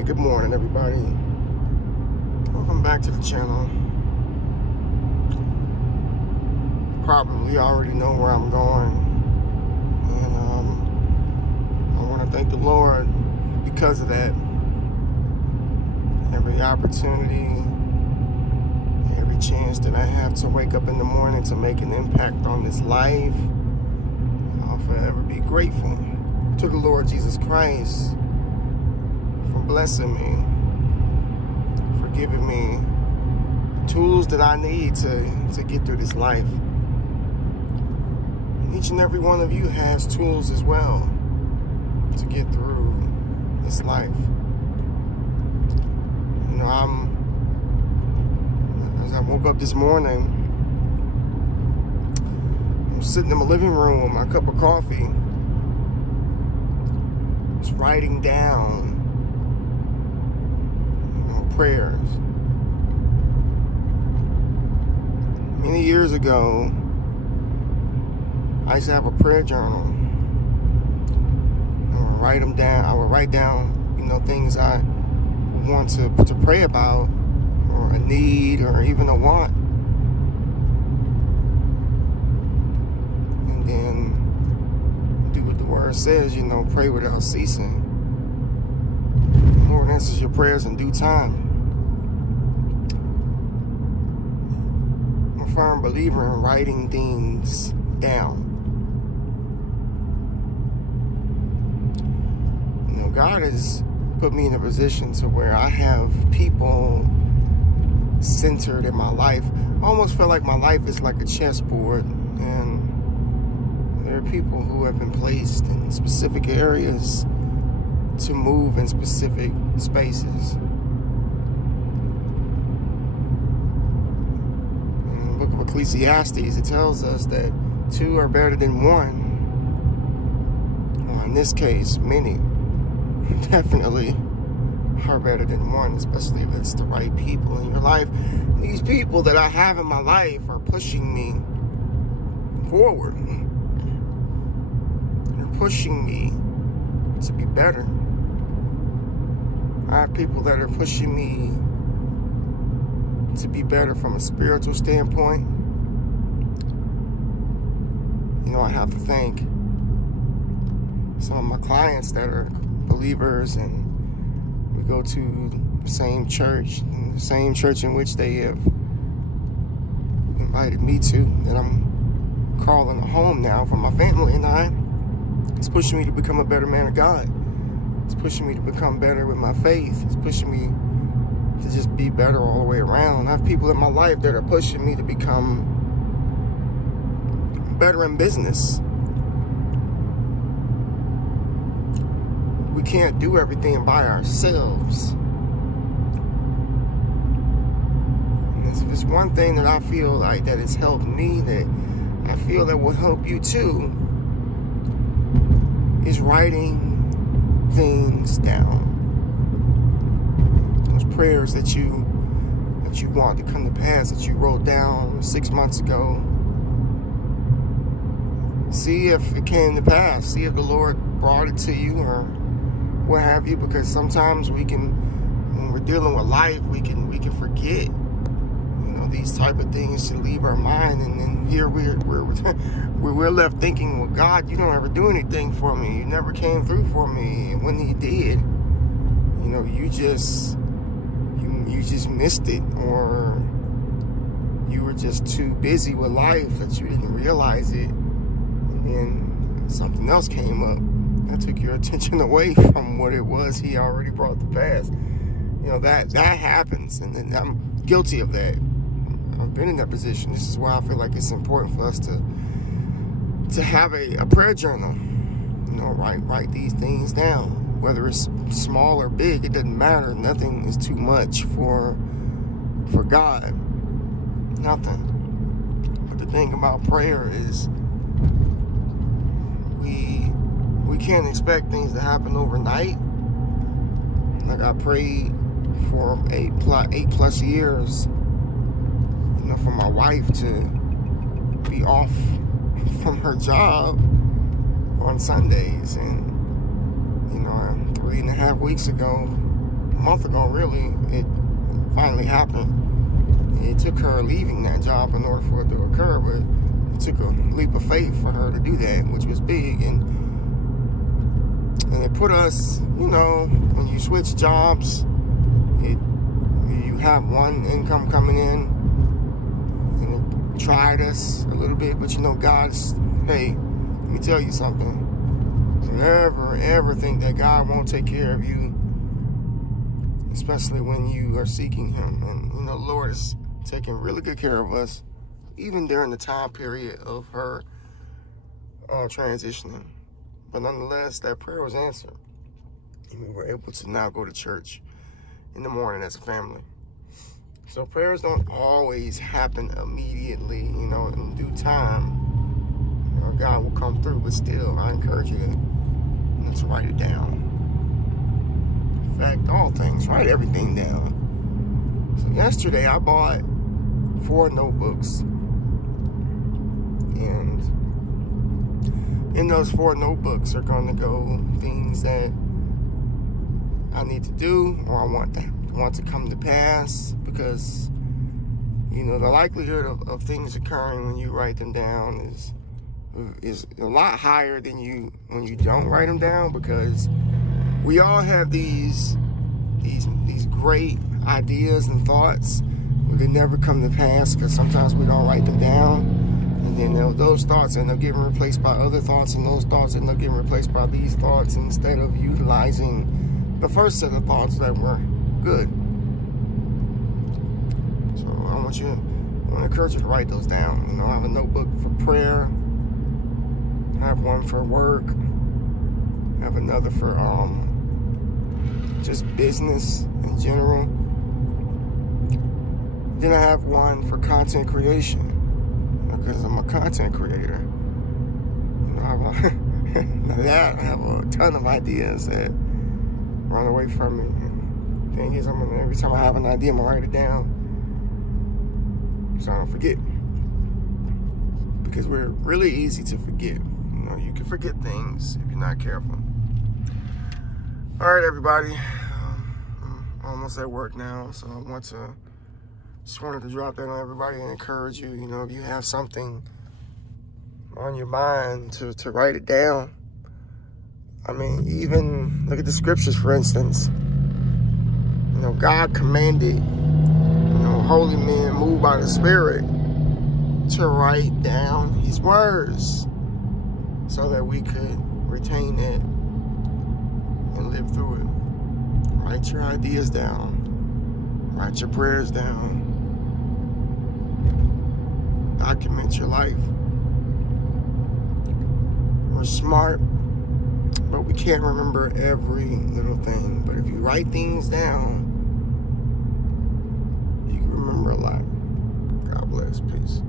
Hey, good morning, everybody. Welcome back to the channel. Probably already know where I'm going. And I want to thank the Lord because of that. Every opportunity, every chance that I have to wake up in the morning to make an impact on this life, I'll forever be grateful to the Lord Jesus Christ for blessing me, for giving me the tools that I need to get through this life. And each and every one of you has tools as well to get through this life. You know, as I woke up this morning, I'm sitting in my living room with my cup of coffee, just writing down prayers. Many years ago, I used to have a prayer journal. I would write them down. I would write down, things I want to pray about, or a need, or even a want. And then do what the word says, pray without ceasing. The Lord answers your prayers in due time. I'm a firm believer in writing things down. God has put me in a position to where I have people centered in my life. I almost feel like my life is like a chessboard, and there are people who have been placed in specific areas to move in specific spaces. In the book of Ecclesiastes, it tells us that two are better than one. Or in this case, many definitely are better than one, especially if it's the right people in your life. These people that I have in my life are pushing me forward. They're pushing me to be better. I have people that are pushing me to be better from a spiritual standpoint. I have to thank some of my clients that are believers, and we go to the same church in which they have invited me to, that I'm calling a home now for my family and I. It's pushing me to become a better man of God. It's pushing me to become better with my faith. It's pushing me to just be better all the way around. I have people in my life that are pushing me to become better in business. We can't do everything by ourselves. And it's one thing that I feel like that has helped me, that I feel that will help you too, is writing things down. Those prayers that you want to come to pass, that you wrote down 6 months ago. See if it came to pass. See if the Lord brought it to you, or what have you, because sometimes when we're dealing with life, we can forget, these type of things to leave our mind, and then here we're left thinking, well, God, you don't ever do anything for me. You never came through for me, and when He did, you just missed it, or you were just too busy with life that you didn't realize it, and then something else came up that took your attention away from what it was He already brought to pass. That happens, and I'm guilty of that. I've been in that position. This is why I feel like it's important for us to have a prayer journal. Write these things down. Whether it's small or big, it doesn't matter. Nothing is too much for God. Nothing. But the thing about prayer is we can't expect things to happen overnight. Like, I prayed for 8+ years, for my wife to be off from her job on Sundays, and 3.5 weeks ago, month ago, really, it finally happened. It took her leaving that job in order for it to occur, but it took a leap of faith for her to do that, which was big. And it put us, you know, when you switch jobs, you have one income coming in, and it tried us a little bit, but you know, God's, hey, let me tell you something. Never, ever think that God won't take care of you, especially when you are seeking Him. And, you know, the Lord is taking really good care of us, even during the time period of her transitioning. But nonetheless, that prayer was answered. And we were able to now go to church in the morning as a family. So prayers don't always happen immediately, you know, in due time. You know, God will come through, but still, I encourage you to write it down. In fact, all things, write everything down. So yesterday, I bought 4 notebooks. And in those 4 notebooks are going to go things that I need to do, or I want to come to pass, because, you know, the likelihood of things occurring when you write them down is a lot higher than when you don't write them down, because we all have these great ideas and thoughts, but they never come to pass because sometimes we don't write them down. And then those thoughts end up getting replaced by other thoughts, and those thoughts end up getting replaced by these thoughts, instead of utilizing the first set of thoughts that were good. So I want to encourage you to write those down. You know, I have a notebook for prayer. I have one for work. I have another for just business in general. Then I have one for content creation, because I'm a content creator. You know, I have a ton of ideas that run away from me. And the thing is, every time I have an idea, I'm gonna write it down so I don't forget. Because we're really easy to forget. You know, you can forget things if you're not careful. All right, everybody. I'm almost at work now, so I just wanted to drop that on everybody and encourage you. You know, if you have something on your mind, to write it down. I mean, even look at the scriptures, for instance. You know, God commanded, you know, holy men moved by the Spirit to write down His words so that we could retain it and live through it. Write your ideas down. Write your prayers down. Document your life. We're smart, but we can't remember every little thing. But if you write things down, you can remember a lot. God bless. Peace.